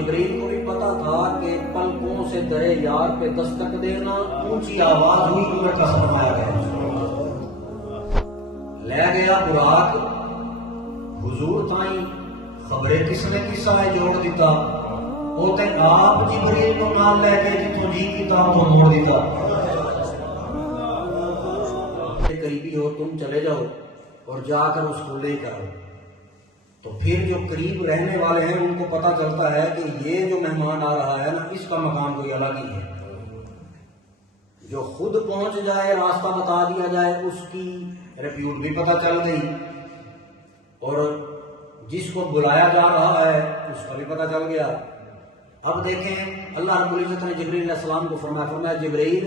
جبریل کو بھی پتا تھا کہ پلکوں سے درے یار پہ دستک دینا اونچی آواز ہوئی تو میں قسم فرمایا گیا لے گیا براق حضور تائیں خبریں کس نے قصہ ہے جوڑ دیتا وہ تے آپ جبریل کو نال لے کے جتوں جی کیتا تو موڑ دیتا قریبی ہو تم چلے جاؤ اور جا کر اس کو لے کر تو پھر جو قریب رہنے والے ہیں ان کو پتا چلتا ہے کہ یہ جو مہمان آ رہا ہے نا اس کا مقام کوئی الگ ہی ہے جو خود پہنچ جائے راستہ بتا دیا جائے اس کی ریپیوٹ بھی پتا چل گئی اور جس کو بلایا جا رہا ہے اس کا بھی پتا چل گیا. اب دیکھیں اللہ رب العزت نے جبریل علیہ السلام کو فرمایا جبریل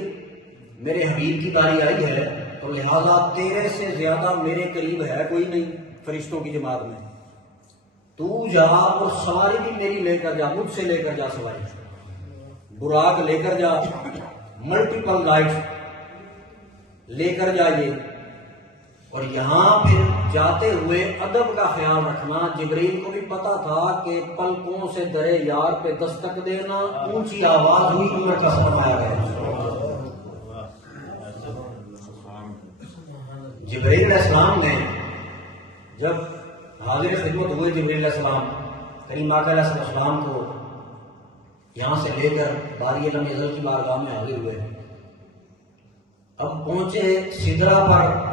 میرے حبیب کی باری آئی ہے تو لہذا تیرے سے زیادہ میرے قریب ہے کوئی نہیں فرشتوں کی جماعت میں. تو جا اور سواری بھی میری لے کر جا مجھ سے لے کر جا سواری براق لے کر جا ملٹیپل لائف لے کر جائیے. اور یہاں پھر جاتے ہوئے ادب کا خیال رکھنا جبریل کو بھی پتا تھا کہ پلکوں سے درے یار پہ دستک دینا اونچی آواز ہوئی تو میں قسم فرمایا گیا. جبریل علیہ السلام نے جب حاضر خدمت ہوئے جبریل علیہ السلام کریم آقا علیہ السلام کو یہاں سے لے کر باری علم ازل کی بارگاہ میں حاضر ہوئے. اب پہنچے سدرا پر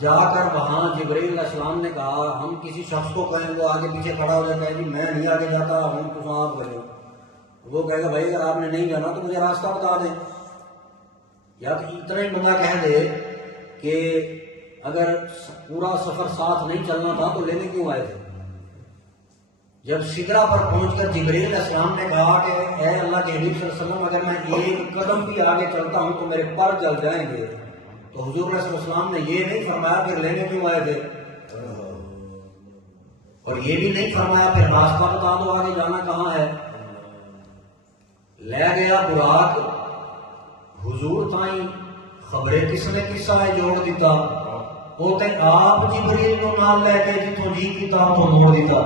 جا کر وہاں جبریل علیہ السلام نے کہا ہم کسی شخص کو کہیں وہ آگے پیچھے کھڑا ہو جاتا ہے جی میں نہیں آگے جاتا ہوں تو آپ بولے وہ کہے گا بھائی اگر آپ نے نہیں جانا تو مجھے راستہ بتا دیں. یا تو اتنا ہی بندہ کہہ دے کہ اگر پورا سفر ساتھ نہیں چلنا تھا تو لینے کیوں آئے تھے. جب سدرا پر پہنچ کر جبریل علیہ السلام نے کہا کہ اے اللہ کے حبیب صلی اللہ علیہ وسلم اگر میں ایک قدم بھی آگے چلتا ہوں تو میرے پر جل جائیں گے تو حضور علیہ السلام نے یہ نہیں فرمایا پھر لینے کیوں آئے تھے اور یہ بھی نہیں فرمایا پھر راستہ بتا دو آگے جانا کہاں ہے. لے گیا براق حضور تائیں خبریں کس نے قصہ ہے جوڑ دیتا وہ تے آپ جبریل کو نال لے کے جتوں جی کیتا تو موڑ دیتا.